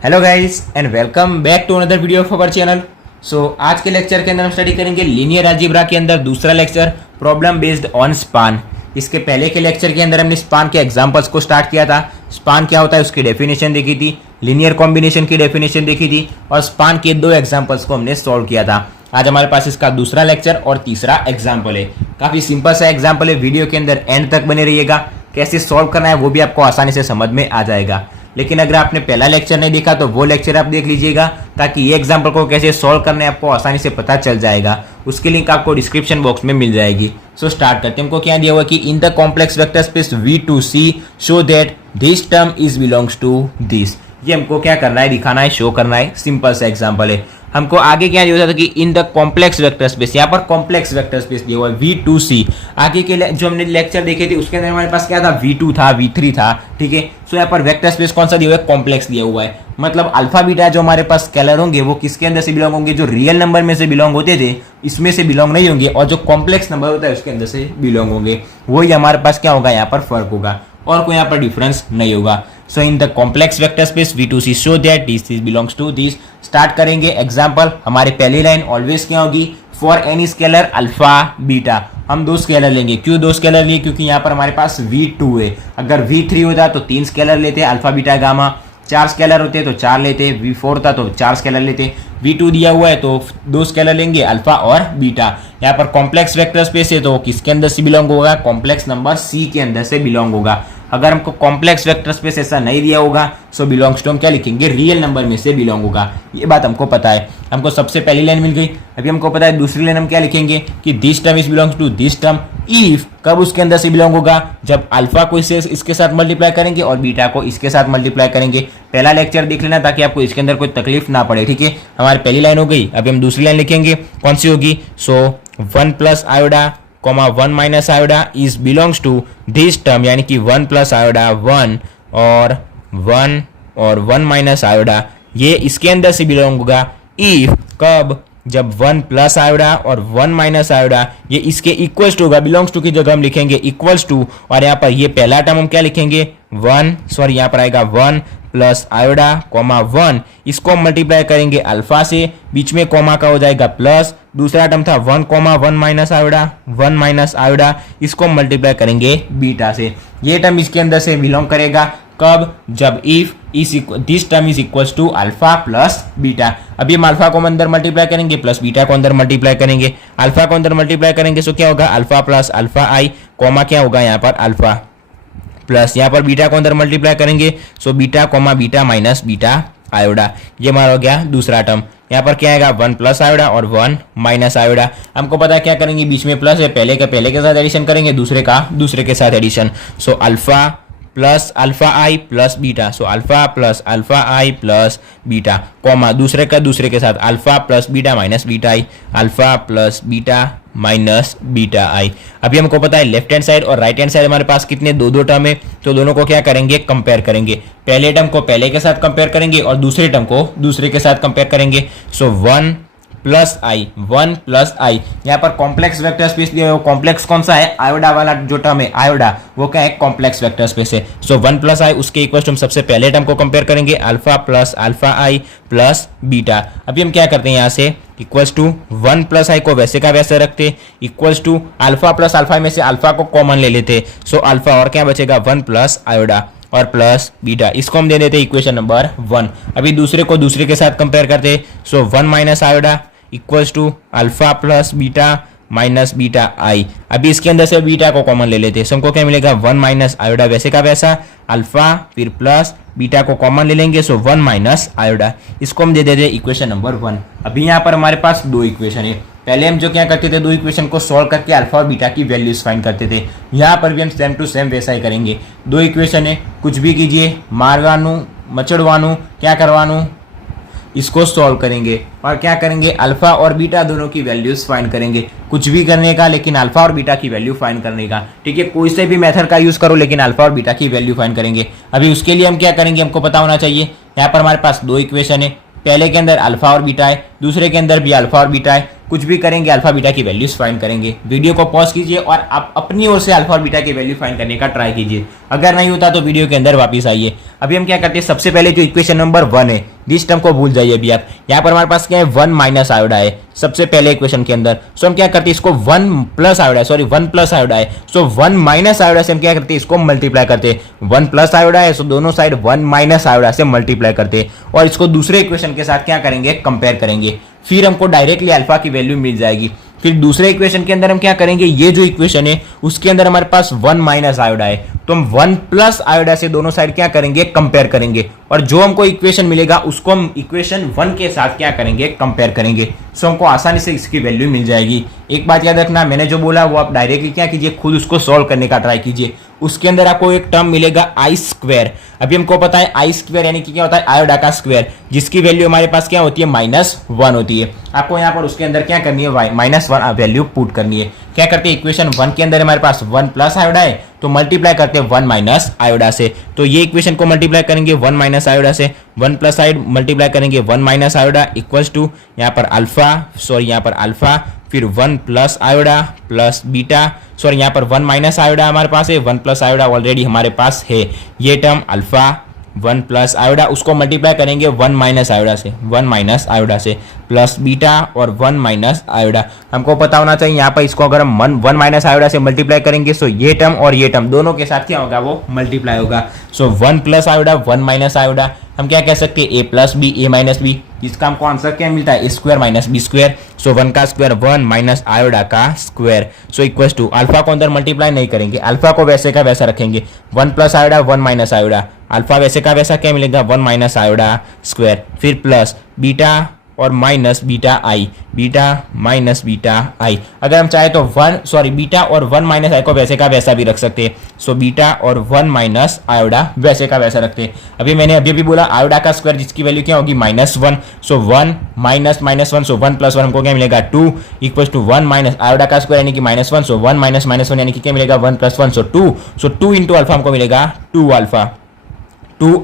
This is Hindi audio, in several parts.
Hello guys and welcome back to another video of our channel. So आज के लेक्चर के अंदर हम स्टडी करेंगे लीनियर अलजेब्रा के अंदर दूसरा lecture problem based on span. इसके पहले के लेक्चर के अंदर हमने स्पान के एग्जांपल्स को स्टार्ट किया था। स्पान क्या होता है उसकी डेफिनेशन देखी थी, लीनियर कॉम्बिनेशन की डेफिनेशन देखी थी और स्पान के दो एग्जाम्पल्स को हमने सॉल्व किया था। आज हमारे पास इसका दूसरा लेक्चर और तीसरा एग्जाम्पल है। काफी सिंपल सा एग्जाम्पल है, वीडियो के अंदर एंड तक बने रहिएगा। कैसे सॉल्व करना है वो भी आपको आसानी से समझ में आ जाएगा। लेकिन अगर आपने पहला लेक्चर नहीं देखा तो वो लेक्चर आप देख लीजिएगा, ताकि ये एग्जाम्पल को कैसे सॉल्व करना है आपको आसानी से पता चल जाएगा। उसकी लिंक आपको डिस्क्रिप्शन बॉक्स में मिल जाएगी। सो स्टार्ट करते हैं। हमको क्या दिया हुआ कि in the complex vector space V2C show that this term is belongs to this. ये हमको क्या करना है, दिखाना है, शो करना है। सिंपल सा एग्जाम्पल है। हमको आगे क्या दिया था कि in the complex vector space, यहाँ पर कॉम्प्लेक्स वेक्टर स्पेस दिया हुआ है V2C। आगे के जो हमने लेक्चर देखे थे उसके अंदर हमारे पास क्या था, V2 था, V3 था, ठीक है। सो यहाँ पर वेक्टर स्पेस कौन सा दिया हुआ है, कॉम्प्लेक्स दिया हुआ है। मतलब अल्फा बीटा जो हमारे पास स्केलर होंगे वो किसके अंदर से बिलोंग होंगे, जो रियल नंबर में से बिलोंग होते थे इसमें से बिलोंग नहीं होंगे, और जो कॉम्प्लेक्स नंबर होता है उसके अंदर से बिलोंग होंगे। वही हमारे पास क्या होगा, यहाँ पर फर्क होगा और कोई यहाँ पर डिफरेंस नहीं होगा। So in the complex vector space V2C show that this belongs to this. Start करेंगे एग्जांपल। हमारे पहली लाइन ऑलवेज क्या होगी, for any scalar alpha beta. हम दो स्केलर लेंगे। क्यों दो स्केलर लिए, क्योंकि यहाँ पर हमारे पास V2 है। अगर V3 होता तो तीन स्केलर लेते, अल्फा बीटा गामा। चार स्केलर होते तो चार लेते, V4 था तो चार स्केलर लेते। V2 दिया हुआ है तो दो स्केलर लेंगे, अल्फा और बीटा। यहाँ पर कॉम्प्लेक्स वेक्टर स्पेस है तो किसके अंदर से बिलोंग होगा, कॉम्प्लेक्स नंबर C के अंदर से बिलोंग होगा। अगर हमको कॉम्प्लेक्स वेक्टर स्पेस ऐसा नहीं दिया होगा सो बिलोंग्स टू हम क्या लिखेंगे, रियल नंबर में से बिलोंग होगा। ये बात हमको पता है। हमको सबसे पहली लाइन मिल गई। अभी हमको पता है दूसरी लाइन हम क्या लिखेंगे कि this term is belongs to this term if, कब उसके अंदर से बिलोंग होगा, जब अल्फा को इसके साथ मल्टीप्लाई करेंगे और बीटा को इसके साथ मल्टीप्लाई करेंगे। पहला लेक्चर देख लेना ताकि आपको इसके अंदर कोई तकलीफ ना पड़े, ठीक है। हमारी पहली लाइन हो गई। अभी हम दूसरी लाइन लिखेंगे, कौन सी होगी, so 1 plus iota comma 1 minus iota is belongs to this term, यानी कि 1 प्लस आयोडा 1 और 1 माइनस आयोडा ये इसके अंदर से बिलोंग होगा। इफ, कब, जब 1 प्लस आयोडा और 1 माइनस आयोडा ये इसके इक्वल्स टू होगा। बिलोंग्स टू की जगह हम लिखेंगे इक्वल्स टू, और यहाँ पर ये पहला टर्म हम क्या लिखेंगे, यहाँ पर आएगा 1 प्लस आयोडा कॉमा 1। इसको हम मल्टीप्लाई करेंगे अल्फा से, बीच में कॉमा का हो जाएगा प्लस। दूसरा टर्म था 1 कॉमा 1 माइनस आयोडा, इसको हम मल्टीप्लाई करेंगे बीटा से। ये टर्म इसके अंदर से बिलोंग करेगा कब, जब if this term is equals to alpha plus beta. अभी हम अल्फा को अंदर मल्टीप्लाई करेंगे प्लस बीटा को अंदर मल्टीप्लाई करेंगे। अल्फा को अंदर मल्टीप्लाई करेंगे सो क्या होगा, alpha plus alpha i comma क्या होगा यहाँ पर अल्फा, प्लस यहाँ पर बीटा को अंदर मल्टीप्लाई करेंगे so beta comma beta minus beta iota. ये हमारा हो गया दूसरा टर्म। यहाँ पर क्या आएगा, 1 प्लस आयोडा और 1 माइनस आयोडा। हमको पता है क्या करेंगे, बीच में प्लस है, पहले के साथ एडिशन करेंगे, दूसरे का दूसरे के साथ addition. So alpha plus alpha i plus beta, so alpha plus alpha i plus beta comma दूसरे का दूसरे के साथ alpha plus beta minus beta i, alpha plus beta minus beta i. अभी हमको पता है लेफ्ट हैंड साइड और राइट हैंड साइड हमारे पास कितने दो टर्म है, तो दोनों को क्या करेंगे, कंपेयर करेंगे। पहले टर्म को पहले के साथ कंपेयर करेंगे और दूसरे टर्म को दूसरे के साथ कंपेयर करेंगे। सो 1 प्लस आई यहाँ पर कॉम्प्लेक्स वेक्टर स्पेस दिया है। कॉम्प्लेक्स कौन सा है, आयोडा वाला जो टर्म है आयोडा, वो क्या है, कॉम्प्लेक्स वेक्टर स्पेस है। सो 1 प्लस आई उसके इक्वल टू हम सबसे पहले टर्म को कंपेयर करेंगे, alpha plus alpha i plus beta. अभी हम क्या करते हैं, यहाँ से इक्वल्स टू 1 प्लस आई को वैसे का वैसे रखते, equals to alpha plus alpha में से अल्फा को कॉमन ले लेते। सो अल्फा और क्या बचेगा, 1 प्लस आयोडा और प्लस बीटा, इसको हम दे देते इक्वेशन नंबर 1। अभी दूसरे को दूसरे के साथ कंपेयर करते। So 1 minus iota equals to alpha plus beta minus beta i. अभी इसके अंदर से बीटा को कॉमन ले लेते हैं। सो हमको क्या मिलेगा, 1 माइनस आयोडा वैसे का वैसा, अल्फा फिर प्लस बीटा को कॉमन ले लेंगे सो 1 माइनस आयोडा, इसको हम दे देते हैं इक्वेशन नंबर 1। अभी यहाँ पर हमारे पास दो इक्वेशन है। पहले हम जो क्या करते थे, दो इक्वेशन को सॉल्व करके अल्फा और बीटा की वैल्यूज फाइंड करते थे। यहाँ पर भी हम सेम टू सेम वैसा ही करेंगे। दो इक्वेशन है, कुछ भी कीजिए, मारवानू मचड़वानू क्या करवानू, इसको सॉल्व करेंगे और क्या करेंगे, अल्फा और बीटा दोनों की वैल्यूज फाइंड करेंगे। कुछ भी करने का लेकिन अल्फा और बीटा की वैल्यू फाइंड करने का, ठीक है। कोई से भी मेथड का यूज करो लेकिन अल्फा और बीटा की वैल्यू फाइंड करेंगे। अभी उसके लिए हम क्या करेंगे, हमको पता होना चाहिए। यहाँ पर हमारे पास दो इक्वेशन है, पहले के अंदर अल्फा और बीटा है, दूसरे के अंदर भी अल्फा और बीटा है। कुछ भी करेंगे, अल्फा बीटा की वैल्यूज फाइंड करेंगे। वीडियो को पॉज कीजिए और आप अपनी ओर से अल्फा और बीटा की वैल्यू फाइंड करने का ट्राई कीजिए। अगर नहीं होता तो वीडियो के अंदर वापस आइए। अभी हम क्या करते हैं, सबसे पहले जो इक्वेशन नंबर 1 है, दिस टर्म को भूल जाइए अभी आप। यहाँ पर हमारे पास क्या है, 1 माइनस आयोडा है सबसे पहले इक्वेशन के अंदर। सो हम क्या करते हैं, इसको 1 प्लस आयोडा, सॉरी 1 प्लस आयोडा है, सो 1 माइनस आयोडा से हम क्या करते हैं, इसको मल्टीप्लाई करते हैं। 1 प्लस आयोडा है, सो दोनों साइड 1 माइनस आयोडा से मल्टीप्लाई करते हैं और इसको दूसरे इक्वेशन के साथ क्या करेंगे, कंपेयर करेंगे। फिर हमको डायरेक्टली अल्फा की वैल्यू मिल जाएगी। फिर दूसरे इक्वेशन के अंदर हम क्या करेंगे, ये जो इक्वेशन है उसके अंदर हमारे पास 1 माइनस आयोडा है, तो हम 1 प्लस आयोडा से दोनों साइड क्या करेंगे, कंपेयर करेंगे और जो हमको इक्वेशन मिलेगा उसको हम इक्वेशन 1 के साथ क्या करेंगे, कंपेयर करेंगे। सो हमको आसानी से इसकी वैल्यू मिल जाएगी। एक बात याद रखना, मैंने जो बोला वो आप डायरेक्टली क्या कीजिए, खुद उसको सॉल्व करने का ट्राई कीजिए। उसके अंदर आपको एक टर्म मिलेगा आई स्क्वायर। अभी हमको पता है आई स्क्वायर यानी कि क्या होता है, आयोडा का स्क्वायर, जिसकी वैल्यू हमारे पास क्या होती है, -1 होती है। आपको यहाँ पर उसके अंदर क्या करनी है, -1 वैल्यू पुट करनी है। क्या करते हैं, इक्वेशन 1 के अंदर हमारे पास 1 प्लस आयोडा है, तो मल्टीप्लाई करते हैं 1 माइनस आयोडा से। तो ये इक्वेशन को मल्टीप्लाई करेंगे 1 माइनस आयोडा से, 1 प्लस साइड मल्टीप्लाई करेंगे 1 माइनस आयोडा इक्वल्स टू यहाँ पर अल्फा, सॉरी यहाँ पर अल्फा, फिर 1 प्लस आयोडा प्लस बीटा, सॉरी यहाँ पर 1 माइनस आयोडा हमारे पास है, 1 प्लस आयोडा ऑलरेडी हमारे पास है। ये टर्म अल्फा 1 प्लस आयोडा, उसको मल्टीप्लाई करेंगे 1 माइनस आयोडा से, 1 माइनस आयोडा से प्लस बीटा और 1 माइनस आयोडा। हमको पता होना चाहिए यहाँ पर इसको अगर हम 1 माइनस आयोडा से मल्टीप्लाई करेंगे तो ये टर्म और ये टर्म दोनों के साथ क्या होगा, वो मल्टीप्लाई होगा। सो 1 प्लस आयोडा 1 माइनस आयोडा, हम क्या कह सकते हैं, a plus b, a minus b. इसका हमको आंसर क्या मिलता है, a square minus b square. So 1 का स्क्वायर 1 माइनस आयोडा का square, so equals to alpha को अंदर मल्टीप्लाई नहीं करेंगे, अल्फा को वैसे का वैसा रखेंगे। 1 प्लस आयोडा 1 माइनस आयोडा, अल्फा वैसे का वैसा क्या मिलेगा, 1 माइनस आयोडा स्क्वायर, फिर प्लस बीटा और माइनस बीटा आई, बीटा माइनस बीटा आई। अगर हम चाहे तो बीटा और 1 माइनस आई को वैसे का वैसा भी रख सकते हैं। सो बीटा और 1 माइनस आयोडा वैसे का वैसा रखते हैं। अभी मैंने अभी बोला आयोडा का स्क्वायर जिसकी वैल्यू क्या होगी, -1। सो 1 माइनस -1, सो 1 प्लस 1 हमको क्या मिलेगा, 2 इक्वल टू 1 माइनस आयोडा का स्क्वायर यानी कि -1, सो 1 माइनस -1 यानी कि क्या मिलेगा, 1 प्लस 1, सो 2। सो 2 इंटू अल्फा हमको मिलेगा 2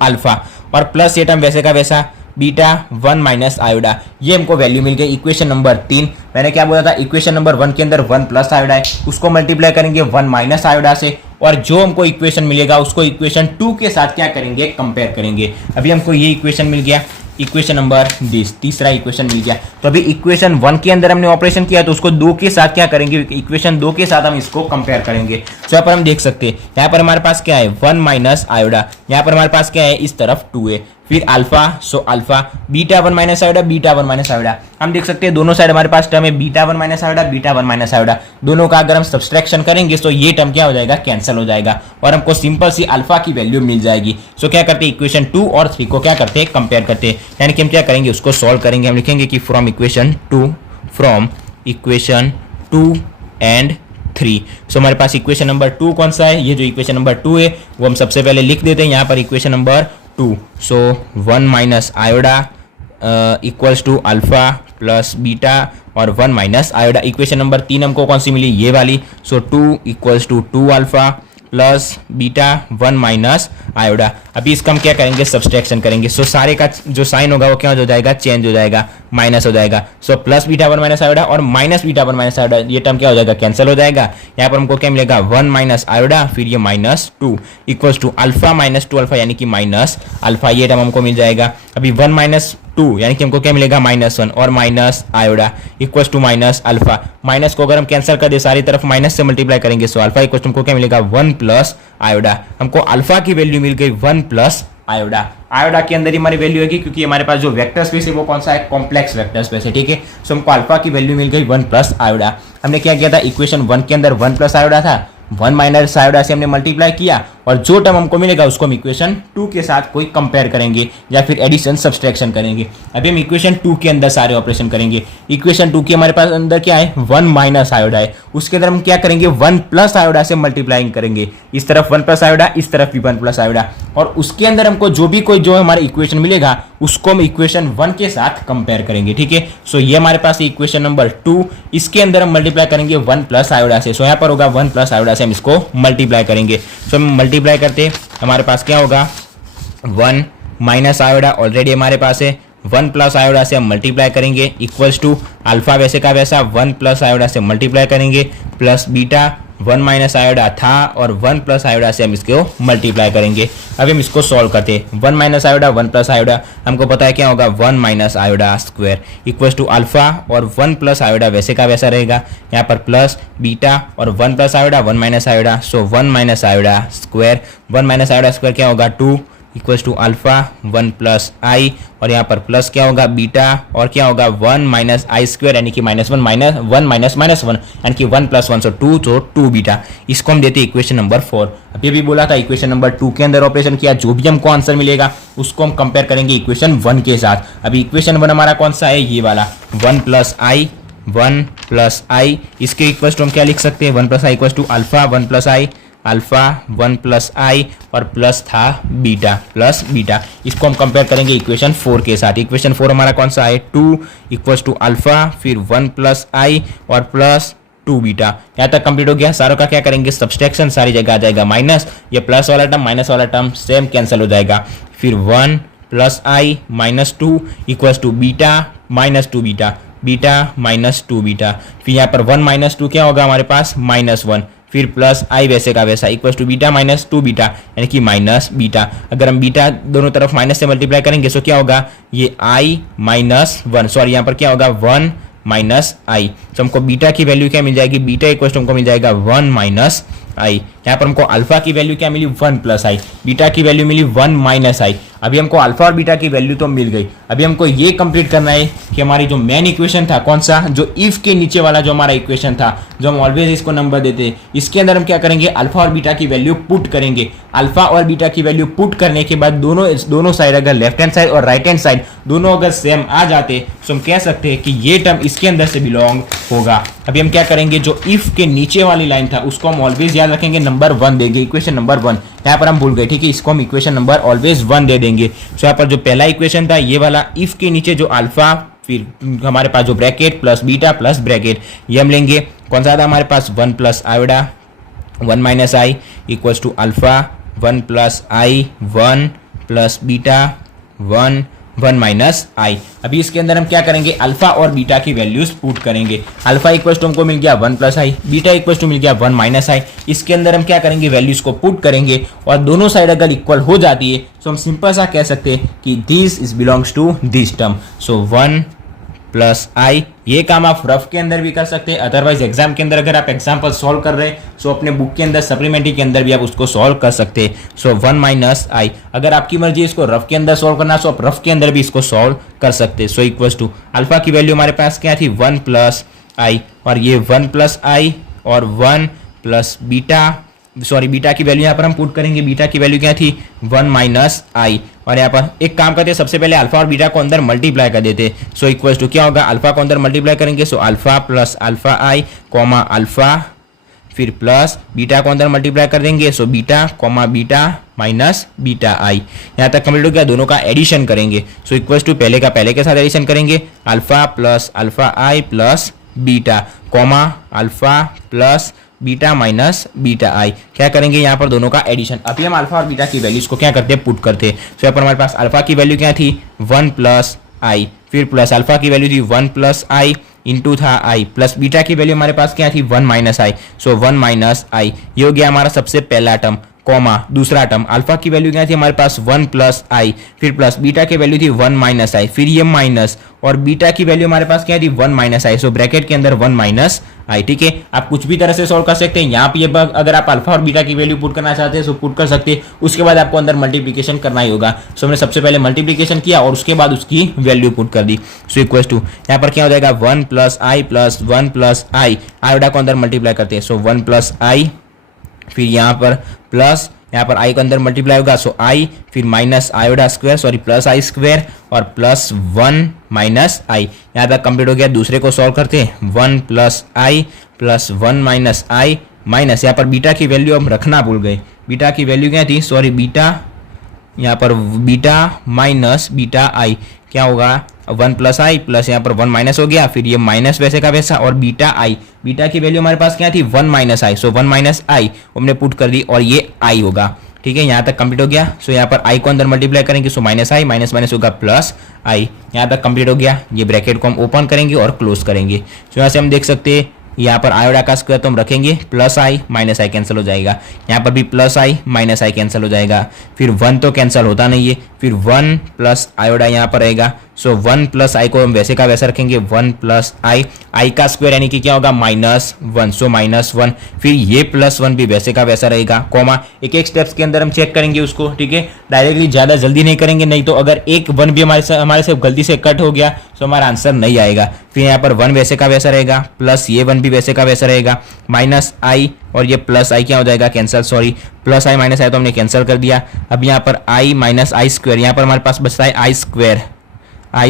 अल्फा और प्लस ये टर्म वैसे का वैसा बीटा 1 माइनस आयोडा। ये हमको वैल्यू मिल गई इक्वेशन नंबर 3। मैंने क्या बोला था, इक्वेशन नंबर 1 के अंदर 1 प्लस आयोडा है, उसको मल्टीप्लाई करेंगे 1 माइनस आयोडा से और जो हमको इक्वेशन मिलेगा उसको इक्वेशन 2 के साथ क्या करेंगे, कंपेयर करेंगे। अभी हमको ये इक्वेशन मिल गया, इक्वेशन नंबर तीसरा इक्वेशन मिल गया। तो अभी इक्वेशन 1 के अंदर हमने ऑपरेशन किया तो उसको 2 के साथ क्या करेंगे, इक्वेशन 2 के साथ हम इसको कंपेयर करेंगे। तो यहाँ पर हम देख सकते हैं, यहाँ पर हमारे पास क्या है, 1 माइनस आयोडा, यहाँ पर हमारे पास क्या है, इस तरफ 2 है, फिर alpha, so alpha, beta 1 minus iota, beta 1 minus iota. हम देख सकते हैं दोनों साइड हमारे पास टर्म है beta 1 minus iota, beta 1 minus iota. दोनों का अगर हम सब्सट्रैक्शन करेंगे तो ये टर्म क्या हो जाएगा, कैंसिल हो जाएगा और हमको सिंपल सी अल्फा की वैल्यू मिल जाएगी। सो क्या करते हैं, इक्वेशन 2 और 3 को क्या करते हैं, कंपेयर करते हैं। यानी कि हम क्या करेंगे, उसको सॉल्व करेंगे। हम लिखेंगे कि फ्रॉम इक्वेशन 2 एंड 3। सो हमारे पास इक्वेशन नंबर 2 कौन सा है, ये जो इक्वेशन नंबर 2 है वो हम सबसे पहले लिख देते हैं यहाँ पर, equation number 2। So 1 minus iota equals to alpha plus beta और 1 माइनस आयोडा। इक्वेशन नंबर 3 हमको कौन सी मिली, ये वाली। So 2 equals to 2 alpha plus beta 1 minus iota. अभी इसका हम क्या करेंगे, सब्सट्रैक्शन करेंगे। सो सारे का जो साइन होगा वो क्या हो जाएगा, चेंज हो जाएगा, माइनस हो जाएगा। सो प्लस बीटा 1 माइनस आयोडा और माइनस बीटा 1 माइनस आयोडा, ये टर्म क्या हो जाएगा, कैंसिल हो जाएगा। यहाँ पर हमको क्या मिलेगा, 1 माइनस आयोडा, फिर ये -2 equals to alpha minus 2 alpha यानी कि माइनस अल्फा, ये टर्म हमको मिल जाएगा। अभी 1 माइनस 2 यानी कि हमको क्या मिलेगा, -1 और minus iota equals to minus alpha. Minus को अगर हम कैंसिल कर दे, सारी तरफ माइनस से मल्टीप्लाई करेंगे, सो अल्फा इक्वल्स टू हमको क्या मिलेगा, 1 प्लस आयोडा। हमको अल्फा की वैल्यू मिल गई 1 प्लस आयोडा। आयोडा के अंदर ही हमारी वैल्यू है क्योंकि हमारे पास जो वेक्टर स्पेस है वो कौन सा है, कॉम्प्लेक्स वेक्टर स्पेस है, ठीक है। सो हमको अल्फा की वैल्यू मिल गई 1 प्लस आयोडा। हमने क्या किया था, इक्वेशन 1 के अंदर 1 प्लस आयोडा था, 1 माइनस आयोडा से हमने मल्टीप्लाई किया और जो टर्म हमको मिलेगा उसको हम इक्वेशन 2 के साथ कोई कंपेयर करेंगे या फिर एडिशन सब्सट्रैक्शन करेंगे। अभी हम इक्वेशन 2 के अंदर सारे ऑपरेशन करेंगे। इक्वेशन 2 के हमारे पास अंदर क्या है, 1 माइनस आयोडा है, उसके अंदर हम क्या करेंगे, 1 प्लस आयोडा से मल्टीप्लाइंग करेंगे। इस तरफ 1 प्लस आयोडा, इस तरफ भी 1 प्लस आयोडा और उसके अंदर हमको जो भी कोई जो हमारे इक्वेशन मिलेगा उसको हम इक्वेशन 1 के साथ कंपेयर करेंगे, ठीक है। सो ये हमारे पास इक्वेशन नंबर 2, इसके अंदर हम मल्टीप्लाई करेंगे 1 प्लस आयोडा से। सो यहाँ पर होगा 1 प्लस आयोडा से हम इसको मल्टीप्लाई करेंगे। सो हम मल्टीप्लाई करते हमारे पास क्या होगा, 1 माइनस आयोडा ऑलरेडी हमारे पास है, 1 प्लस आयोडा से हम मल्टीप्लाई करेंगे इक्वल्स टू अल्फा वैसे का वैसा 1 प्लस आयोडा से मल्टीप्लाई करेंगे प्लस बीटा 1 माइनस आयोडा था और 1 प्लस आयोडा से हम इसको मल्टीप्लाई करेंगे। अब हम इसको सॉल्व करते हैं। 1 माइनस आयोडा 1 प्लस आयोडा हमको पता है क्या होगा 1 minus iota square equals to alpha और 1 प्लस आयोडा वैसे का वैसा रहेगा, यहाँ पर प्लस बीटा और 1 प्लस आयोडा 1 माइनस आयोडा, सो 1 minus iota square 1 minus iota square क्या होगा 2 equals to alpha 1 plus i और यहाँ पर प्लस क्या होगा बीटा और क्या होगा 1 माइनस आई स्क्वायर यानी कि माइनस 1 माइनस 1 माइनस माइनस 1 यानी कि 1 प्लस 1 सो 2 बीटा। इसको हम देते हैं इक्वेशन नंबर 4। अभी भी बोला था इक्वेशन नंबर 2 के अंदर ऑपरेशन किया, जो भी हमको आंसर मिलेगा उसको हम कंपेयर करेंगे इक्वेशन 1 के साथ। अभी इक्वेशन 1 हमारा कौन सा है, ये वाला 1 प्लस आई इसके इक्वल टू हम क्या लिख सकते हैं 1 plus i equal to alpha 1 plus i alpha 1 plus i और प्लस था बीटा प्लस बीटा। इसको हम कंपेयर करेंगे इक्वेशन 4 के साथ। इक्वेशन 4 हमारा कौन सा है 2 इक्वल्स टू अल्फा फिर 1 प्लस आई और प्लस 2 बीटा। यहाँ तक कंप्लीट हो गया। सारों का क्या करेंगे सब्सट्रैक्शन, सारी जगह आ जाएगा माइनस, ये प्लस वाला टर्म माइनस वाला टर्म सेम कैंसिल हो जाएगा। फिर 1 plus i minus 2 equals to beta minus 2 beta, beta minus 2 beta. फिर यहाँ पर 1 माइनस 2 क्या होगा हमारे पास -1 फिर प्लस आई वैसे का वैसा equal to beta minus 2 beta यानी कि माइनस बीटा। अगर हम बीटा दोनों तरफ माइनस से मल्टीप्लाई करेंगे तो क्या होगा ये आई माइनस 1 सॉरी यहाँ पर क्या होगा 1 माइनस आई। तो हमको बीटा की वैल्यू क्या मिल जाएगी बीटा इक्वल टू हमको मिल जाएगा 1 माइनस आई। यहाँ पर हमको अल्फा की वैल्यू क्या मिली 1 प्लस आई, बीटा की वैल्यू मिली 1 माइनस आई। अभी हमको अल्फा और बीटा की वैल्यू तो मिल गई। अभी हमको ये कंप्लीट करना है कि हमारी जो मेन इक्वेशन था कौन सा, जो इफ के नीचे वाला जो हमारा इक्वेशन था, जो हम ऑलवेज इसको नंबर देते हैं, इसके अंदर हम क्या करेंगे अल्फा और बीटा की वैल्यू पुट करेंगे। अल्फा और बीटा की वैल्यू पुट करने के बाद दोनों साइड अगर लेफ्ट हैंड साइड और राइट हैंड साइड दोनों अगर सेम आ जाते तो हम कह सकते हैं कि ये टर्म इसके अंदर से बिलोंग होगा। अभी हम क्या करेंगे जो इफ के नीचे वाली लाइन था उसको हम ऑलवेज याद रखेंगे नंबर 1 देंगे, इक्वेशन नंबर 1। यहाँ पर हम भूल गए, ठीक है, इसको हम इक्वेशन नंबर ऑलवेज 1 दे देंगे। तो यहाँ पर जो पहला इक्वेशन था ये वाला इफ के नीचे जो अल्फा फिर हमारे पास जो bracket plus beta plus bracket ये हम लेंगे। कौन सा था हमारे पास 1 plus iota 1 minus i equals to alpha 1 plus i 1 plus beta 1 minus i. अभी इसके अंदर हम क्या करेंगे अल्फा और बीटा की वैल्यूज पुट करेंगे। अल्फा इक्वल्स टू हमको मिल गया 1 plus i, beta equals to मिल गया 1 माइनस आई। इसके अंदर हम क्या करेंगे वैल्यूज को पुट करेंगे और दोनों साइड अगर इक्वल हो जाती है तो हम सिंपल सा कह सकते हैं कि this is belongs to this term. So 1 plus i, ये काम आप रफ के अंदर भी कर सकते हैं, अदरवाइज एग्जाम के अंदर अगर आप एग्जाम्पल सॉल्व कर रहे हैं सो अपने बुक के अंदर सप्लीमेंट्री के अंदर भी आप उसको सॉल्व कर सकते हैं। सो 1 माइनस आई, अगर आपकी मर्जी है इसको रफ के अंदर सॉल्व करना सो आप रफ के अंदर भी इसको सॉल्व कर सकते हैं। सो इक्वल्स टू अल्फा की वैल्यू हमारे पास क्या थी 1 प्लस आई और ये 1 प्लस आई और 1 प्लस बीटा सॉरी बीटा की वैल्यू यहाँ पर हम पुट करेंगे। बीटा की वैल्यू क्या थी 1 माइनस आई और यहाँ पर एक काम करते हैं सबसे पहले अल्फा और बीटा को अंदर मल्टीप्लाई कर देते हैं। सो इक्वल्स टू क्या होगा अल्फा को अंदर मल्टीप्लाई करेंगे so alpha plus alpha i comma alpha फिर प्लस बीटा को अंदर मल्टीप्लाई कर देंगे so beta comma beta minus beta i. यहाँ तक कंप्लीट हो गया। दोनों का एडिशन करेंगे सो इक्वल्स टू पहले का पहले के साथ एडिशन करेंगे alpha plus alpha i plus beta comma alpha plus beta minus beta i. क्या करेंगे यहाँ पर दोनों का एडिशन। अभी हम अल्फा और बीटा की वैल्यूज को क्या करते हैं पुट करते हैं। सो यहाँ पर हमारे पास अल्फा की वैल्यू क्या थी 1 प्लस आई फिर प्लस अल्फा की वैल्यू थी 1 प्लस आई इंटू था आई प्लस बीटा की वैल्यू हमारे पास क्या थी 1 minus I so 1 minus i. ये हो गया हमारा सबसे पहला टर्म कॉमा दूसरा टर्म अल्फा की वैल्यू क्या थी हमारे पास 1 प्लस आई फिर प्लस बीटा की वैल्यू थी 1 माइनस आई फिर ये माइनस और बीटा की वैल्यू हमारे पास क्या थी 1 माइनस आई सो ब्रैकेट के अंदर 1 माइनस आई। ठीक है, आप कुछ भी तरह से सॉल्व कर सकते हैं। यहाँ पे अगर आप अल्फा और बीटा की वैल्यू पुट करना चाहते हैं तो पुट कर सकते हैं। उसके बाद आपको अंदर मल्टीप्लिकेशन करना ही होगा। सो हमने सबसे पहले मल्टीप्लिकेशन किया और उसके बाद उसकी वैल्यू पुट कर दी। सो इक्वल्स टू यहाँ पर क्या हो जाएगा 1 प्लस आई प्लस 1 प्लस आई, आयोडा को अंदर मल्टीप्लाई करते हैं सो 1 प्लस आई फिर यहाँ पर प्लस यहाँ पर आई को अंदर मल्टीप्लाई होगा सो आई फिर minus iota square sorry plus आई स्क्वायर और प्लस 1 माइनस आई। यहाँ तक कंप्लीट हो गया। दूसरे को सॉल्व करते हैं 1 प्लस आई प्लस 1 माइनस आई माइनस यहाँ पर बीटा की वैल्यू हम रखना भूल गए। बीटा की वैल्यू क्या थी सॉरी बीटा यहाँ पर बीटा माइनस बीटा आई क्या होगा 1 प्लस आई प्लस यहाँ पर 1 माइनस हो गया फिर ये माइनस वैसे का वैसा और बीटा आई। बीटा की वैल्यू हमारे पास क्या थी 1 माइनस आई सो 1 माइनस आई हमने पुट कर दी और ये आई होगा। ठीक है, यहाँ तक कंप्लीट हो गया। सो यहाँ पर आई को अंदर मल्टीप्लाई करेंगे, सो माइनस आई माइनस माइनस होगा प्लस आई। यहाँ तक कंप्लीट हो गया। ये ब्रैकेट को हम ओपन करेंगे और क्लोज करेंगे। सो यहाँ से हम देख सकते हैं यहाँ पर आयोडा का स्क्वायर तो हम रखेंगे, plus i minus I cancel हो जाएगा। यहाँ पर भी plus i minus I cancel हो जाएगा। फिर 1 तो कैंसिल होता नहीं है, फिर 1 प्लस आयोडा यहाँ पर रहेगा। सो 1 प्लस आई को हम वैसे का वैसा रखेंगे, 1 प्लस आई का स्क्वायर यानी कि क्या होगा -1, सो -1। फिर ये +1 भी वैसे का वैसा रहेगा, कॉमा एक एक स्टेप्स के अंदर हम चेक करेंगे उसको, ठीक है। डायरेक्टली ज़्यादा जल्दी नहीं करेंगे, नहीं तो अगर एक 1 भी हमारे से गलती से कट हो गया तो हमारा आंसर नहीं आएगा। फिर यहाँ पर 1 वैसे का वैसा रहेगा, प्लस ये 1 भी वैसे का वैसा रहेगा, माइनस आई और ये प्लस आई क्या हो जाएगा cancel, sorry plus i minus आई तो हमने कैंसिल कर दिया। अब यहाँ पर आई माइनस आई स्क्वायर, यहाँ पर हमारे पास बचता है आई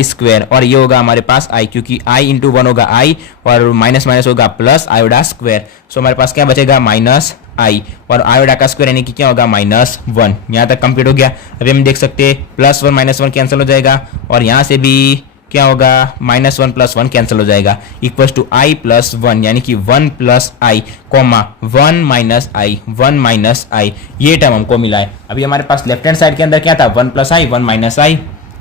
स्क्वायर और ये होगा हमारे पास आई, क्योंकि आई इंटू 1 होगा आई और माइनस माइनस होगा प्लस आयोडा स्क्वायर। सो हमारे पास क्या बचेगा माइनस आई और आयोडा का स्क्वायर यानी कि क्या होगा -1। यहाँ तक कंप्लीट हो गया। अभी हम देख सकते हैं +1 -1 कैंसिल हो जाएगा और यहाँ से भी क्या होगा -1 + 1 कैंसिल हो जाएगा, इक्वल टू आई प्लस 1 यानी कि 1 plus i comma 1 minus i ये टर्म हमको मिला है। अभी हमारे पास लेफ्ट हैंड साइड के अंदर क्या था 1 plus i 1 minus I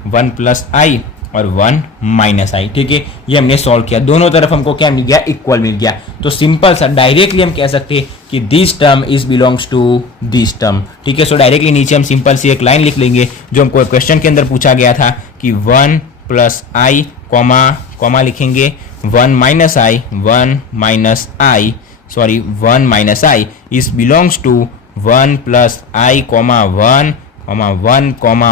1 plus i और 1 माइनस आई, ठीक है। ये हमने सॉल्व किया, दोनों तरफ हमको क्या मिल गया इक्वल मिल गया। तो सिंपल सा डायरेक्टली हम कह सकते हैं कि this term is belongs to this term, ठीक है। सो डायरेक्टली नीचे हम सिंपल सी एक लाइन लिख लेंगे जो हमको क्वेश्चन के अंदर पूछा गया था कि 1 प्लस आई कॉमा लिखेंगे 1 minus i is belongs to 1 plus i comma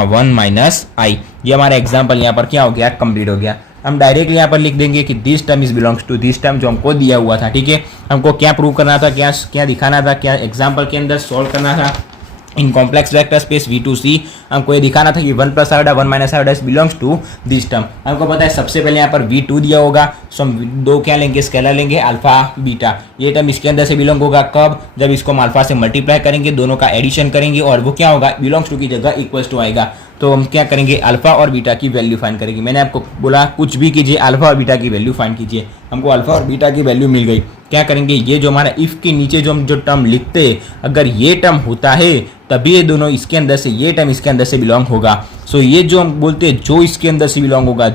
1 minus i. ये हमारा एग्जाम्पल यहाँ पर क्या हो गया कंप्लीट हो गया। हम डायरेक्टली यहाँ पर लिख देंगे कि this term is belongs to this term जो हमको दिया हुआ था, ठीक है। हमको क्या प्रूव करना था, क्या दिखाना था, क्या एग्जाम्पल के अंदर सॉल्व करना था। In complex vector space V2C हमको ये दिखाना था कि 1 plus iota 1 minus iota belongs to this term. हमको पता है सबसे पहले यहाँ पर V2 दिया होगा, सो हम दो क्या लेंगे स्केलर लेंगे अल्फा बीटा। ये टर्म इसके अंदर से बिलोंग होगा कब, जब इसको हम अल्फा से मल्टीप्लाई करेंगे, दोनों का एडिशन करेंगे और वो क्या होगा बिलोंग्स टू की जगह इक्वल्स टू आएगा। तो हम क्या करेंगे अल्फा और बीटा की वैल्यू फाइंड करेंगे। मैंने आपको बोला कुछ भी कीजिए अल्फा और बीटा की वैल्यू फाइंड कीजिए। हमको अल्फा और बीटा की वैल्यू मिल गई। क्या करेंगे ये जो हमारा इफ के नीचे जो हम टर्म लिखते हैं अगर ये टर्म होता है तभी ये दोनों इसके अंदर से ये टर्म इसके अंदर से बिलोंग होगा। सो ये जो हम बोलते हैं जो इसके अंदर से बिलोंग होगा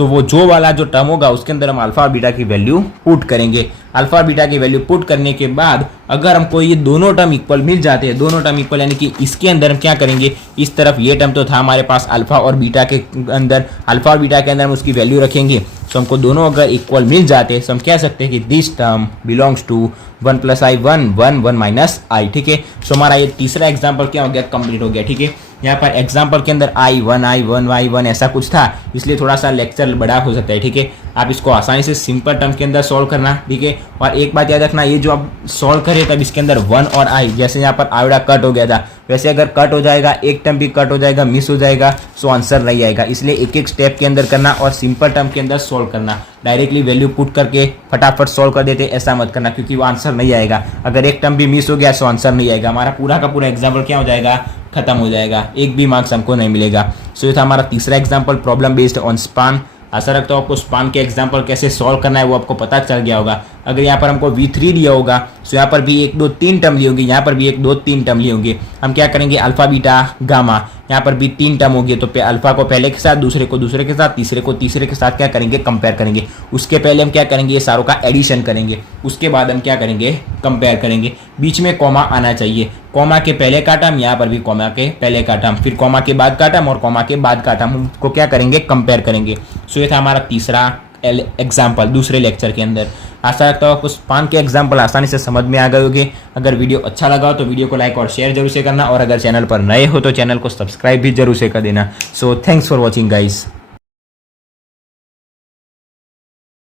वो जो वाला जो टर्म होगा उसके अंदर हम अल्फा और बीटा की वैल्यू पुट करेंगे। अल्फा और बीटा की वैल्यू पुट करने के बाद अगर हमको ये दोनों टर्म इक्वल मिल जाते हैं, दोनों टर्म इक्वल यानी कि इसके अंदर हम क्या करेंगे इस तरफ ये टर्म तो था हमारे पास अल्फा और बीटा के अंदर, अल्फा और बीटा के अंदर हम उसकी वैल्यू रखेंगे। सो हमको दोनों अगर इक्वल मिल जाते हैं तो हम कह सकते हैं कि this term belongs to 1 plus i 1 minus i, ठीक है। सो हमारा ये तीसरा एग्जाम्पल क्या हो गया कंप्लीट हो गया, ठीक है। यहाँ पर एग्जाम्पल के अंदर I1 ऐसा कुछ था इसलिए थोड़ा सा लेक्चर बड़ा हो सकता है, ठीक है। आप इसको आसानी से सिंपल टर्म के अंदर सॉल्व करना, ठीक है। और एक बात याद रखना ये जो आप सॉल्व करें तब इसके अंदर 1 और आई जैसे यहाँ पर आयोडा कट हो गया था वैसे अगर कट हो जाएगा एक टर्म भी कट हो जाएगा मिस हो जाएगा सो आंसर नहीं आएगा। इसलिए एक एक स्टेप के अंदर करना और सिंपल टर्म के अंदर सॉल्व करना। डायरेक्टली वैल्यू पुट करके फटाफट सॉल्व कर देते ऐसा मत करना क्योंकि वो आंसर नहीं आएगा। अगर एक टर्म भी मिस हो गया सो आंसर नहीं आएगा, हमारा पूरा का पूरा एग्जाम्पल क्या हो जाएगा खत्म हो जाएगा, एक भी मार्क्स हमको नहीं मिलेगा। सो ये था हमारा तीसरा example problem based on span. आशा रखता हूँ आपको स्पान के एग्जाम्पल कैसे सॉल्व करना है वो आपको पता चल गया होगा। अगर यहाँ पर हमको V3 दिया होगा तो यहाँ पर भी 1 2 3 टर्म ली होंगी, यहाँ पर भी 1 2 3 टर्म ली होंगी। हम क्या करेंगे अल्फा बीटा गामा, यहाँ पर भी 3 टर्म होगी तो अल्फा को पहले के साथ दूसरे को दूसरे के साथ तीसरे को तीसरे के साथ क्या करेंगे कंपेयर करेंगे। उसके पहले हम क्या करेंगे ये सारों का एडिशन करेंगे, उसके बाद हम क्या करेंगे कंपेयर करेंगे। बीच में कॉमा आना चाहिए, कॉमा के पहले का टर्म, यहाँ पर भी कॉमा के पहले का टर्म, फिर कॉमा के बाद का टर्म और कॉमा के बाद का टर्म, हमको क्या करेंगे कंपेयर करेंगे। सो ये था हमारा तीसरा एग्जाम्पल दूसरे लेक्चर के अंदर। आशा रखता हूँ आपको स्पान के एग्जाम्पल आसानी से समझ में आ गए होंगे। अगर वीडियो अच्छा लगा हो तो वीडियो को लाइक और शेयर जरूर से करना और अगर चैनल पर नए हो तो चैनल को सब्सक्राइब भी जरूर से कर देना। So thanks for watching guys.